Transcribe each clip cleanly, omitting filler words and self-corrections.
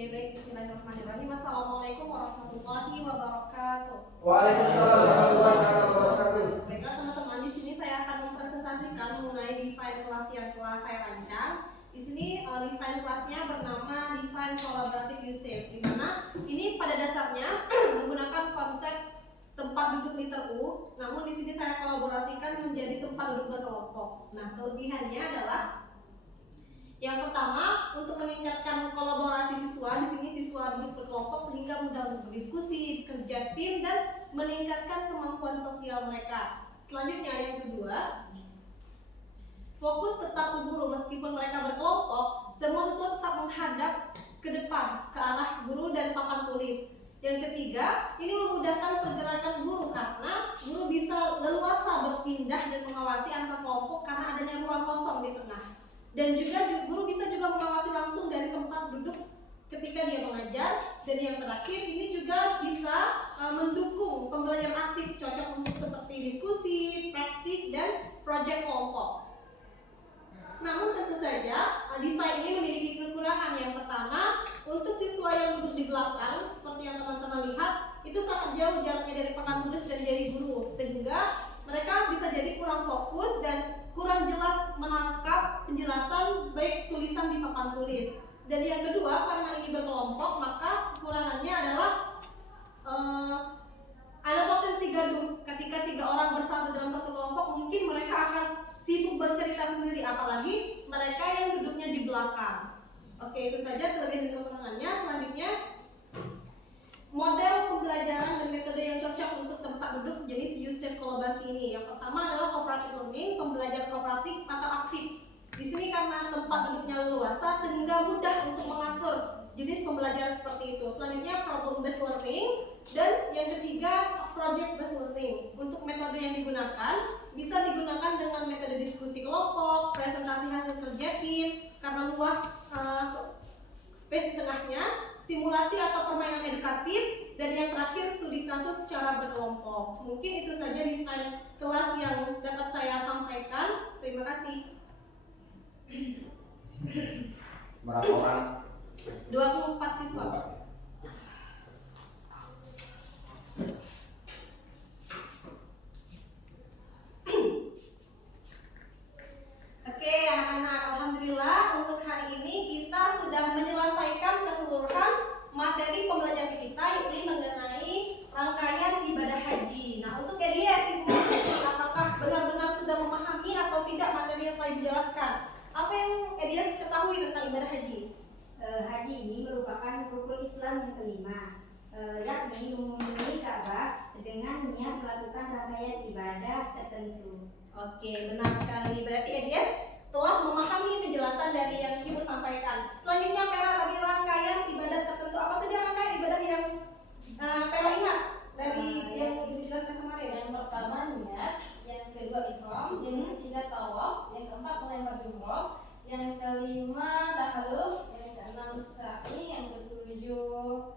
Oke, baik, bismillahirrahmanirrahim. Assalamualaikum warahmatullahi wabarakatuh. Waalaikumsalam warahmatullahi wabarakatuh. Baiklah teman-teman, di sini saya akan mempresentasikan mengenai desain kelas yang telah saya rancang. Di sini desain kelasnya bernama desain kolaboratif USAFE, di mana ini pada dasarnya menggunakan konsep tempat duduk liter U, namun di sini saya kolaborasikan menjadi tempat duduk berkelompok. Nah, kelebihannya adalah yang pertama, untuk meningkatkan kolaborasi siswa, di sini siswa duduk berkelompok sehingga mudah untuk berdiskusi, bekerja tim, dan meningkatkan kemampuan sosial mereka. Selanjutnya yang kedua, fokus tetap ke guru meskipun mereka berkelompok, semua siswa tetap menghadap ke depan, ke arah guru dan papan tulis. Yang ketiga, ini memudahkan pergerakan guru karena guru bisa leluasa berpindah dan mengawasi antar kelompok karena adanya ruang kosong di tengah. Dan juga guru bisa juga mengawasi langsung dari tempat duduk ketika dia mengajar. Dan yang terakhir, ini juga bisa mendukung pembelajaran aktif, cocok untuk seperti diskusi, praktik, dan proyek kelompok. Namun tentu saja desain ini memiliki kekurangan. Yang pertama, untuk siswa yang duduk di belakang, seperti yang teman-teman lihat, itu sangat jauh jaraknya dari papan tulis dan dari guru, sehingga mereka bisa jadi kurang fokus dan kurang jelas menangkap penjelasan baik tulisan di papan tulis. Dan yang kedua, karena ini berkelompok, maka kekurangannya adalah ada potensi gaduh. Ketika 3 orang bersatu dalam satu kelompok, mungkin mereka akan sibuk bercerita sendiri, apalagi mereka yang duduknya di belakang. Oke, itu saja kelebihan dan kekurangannya. Selanjutnya, model pembelajaran dan metode yang cocok untuk tempat duduk jenis USAFE kolaborasi ini. Yang pertama adalah cooperative learning, pembelajaran kooperatif atau aktif. Di sini karena tempat duduknya leluasa sehingga mudah untuk mengatur jenis pembelajaran seperti itu. Selanjutnya problem based learning, dan yang ketiga project based learning. Untuk metode yang digunakan bisa digunakan dengan metode diskusi kelompok, presentasi hasil kerja tim karena luas space di tengahnya, simulasi atau permainan edukatif, dan yang terakhir studi kasus secara berkelompok. Mungkin itu saja desain kelas yang dapat saya sampaikan. Terima kasih. Berapa orang? 24 siswa. Oke anak-anak, alhamdulillah untuk hari ini kita sudah menyelesaikan keseluruhan materi pembelajaran kita, yakni mengenai rangkaian ibadah haji. Nah, untuk EDS, apakah benar-benar sudah memahami atau tidak materi yang telah dijelaskan? Apa yang EDS ketahui tentang ibadah haji? Haji ini merupakan rukun Islam yang kelima, yakni mengunjungi Ka'bah dengan niat melakukan rangkaian ibadah tertentu. Oke, benar sekali. Berarti EDS telah memahami penjelasan dari yang Ibu sampaikan. Selanjutnya, Pera, tadi rangkaian ibadah tertentu. Apa saja rangkaian ibadah yang Pera ingat dari yang Ibu jelaskan kemarin? Yang pertama niat, yang kedua ihram, yang ketiga tawaf, yang keempat melempar jumroh, yang kelima tahallul, yang keenam sa'i, yang ketujuh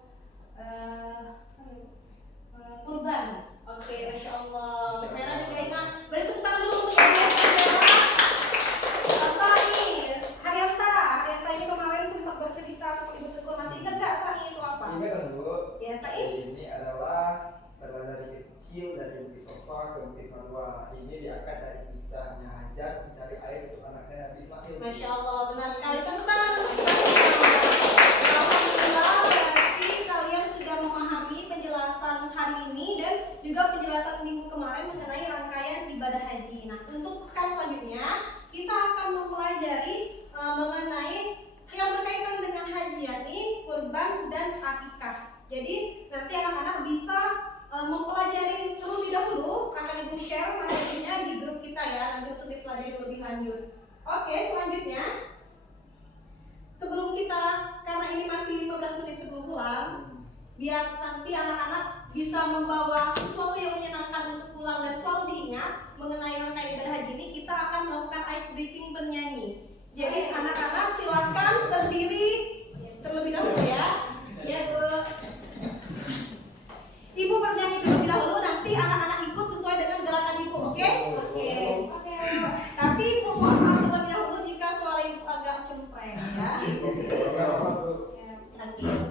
kurban. Oke, Masya Allah. Pera juga ingat. Beri tepuk tangan dulu untuk EDS. Sa'i, Haryanta ini kemarin sempat bercerita seperti bersyukur. Masih ingat gak Sa'i itu apa? Ingat kan Bu? Ya, Sa'i. Ini adalah dari kecil dari Bukit Sofa ke Bukit Marwah. Ini diangkat dari kisahnya Hajar mencari air untuk anaknya Nabi Ismail. Masya Allah, benar sekali. Tepuk tangan untuk kita. Alhamdulillah, berarti kalian sudah memahami penjelasan hari ini dan juga penjelasan minggu kemarin mengenai rangkaian ibadah haji. Nah, untuk pekan selanjutnya kita akan mempelajari mengenai yang berkaitan dengan haji, yakni kurban dan akikah. Jadi nanti anak-anak bisa mempelajari terlebih dahulu, akan Ibu share materinya di grup kita ya, nanti untuk dipelajari lebih lanjut. Oke, selanjutnya sebelum kita, karena ini masih 15 menit sebelum pulang, biar nanti anak-anak bisa membawa sesuatu yang menyenangkan untuk pulang dan selalu diingat mengenai rangkaian ibadah haji ini, kita akan melakukan ice breaking bernyanyi. Jadi anak-anak silakan berdiri terlebih dahulu ya. Ya Bu. Ibu bernyanyi terlebih dahulu, nanti anak-anak ikut sesuai dengan gerakan Ibu, oke? Oke. Tapi Ibu mohon maaf terlebih dahulu jika suara Ibu agak cempreng ya. Oke.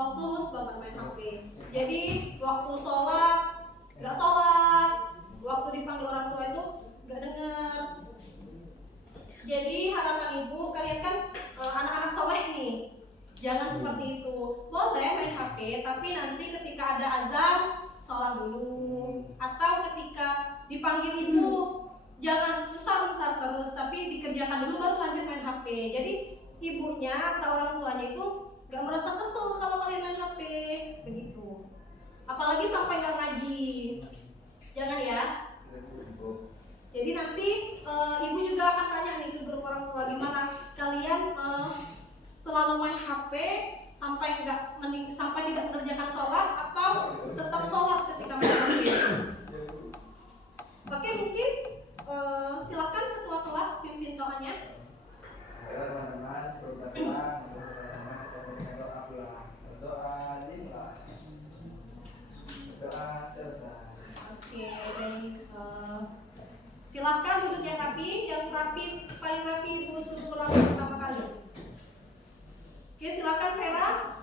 waktu banget main HP. Jadi waktu sholat nggak sholat, waktu dipanggil orang tua itu nggak dengar. Jadi harapan ibu, kalian kan anak-anak soleh nih, jangan seperti itu. Boleh main HP, tapi nanti ketika ada azan sholat dulu, atau ketika dipanggil ibu jangan entar terus, tapi dikerjakan dulu baru lanjut main HP. Jadi ibunya atau orang tuanya itu gak merasa kesel kalau kalian main HP begitu. Apalagi sampai gak ngaji, jangan ya. Jadi nanti ibu juga akan tanya nih ke grup orang tua, gimana kalian selalu main HP sampai tidak mengerjakan sholat atau tetap sholat ketika main HP. Oke, mungkin silakan ketua kelas pimpin doanya. Teman-teman, sebelum datang, doa pulang. Doa dimulai. Selesai. Oke, dan silakan duduk yang rapi, paling rapi ibu suruh ulang pertama kali. Oke, silakan Vera.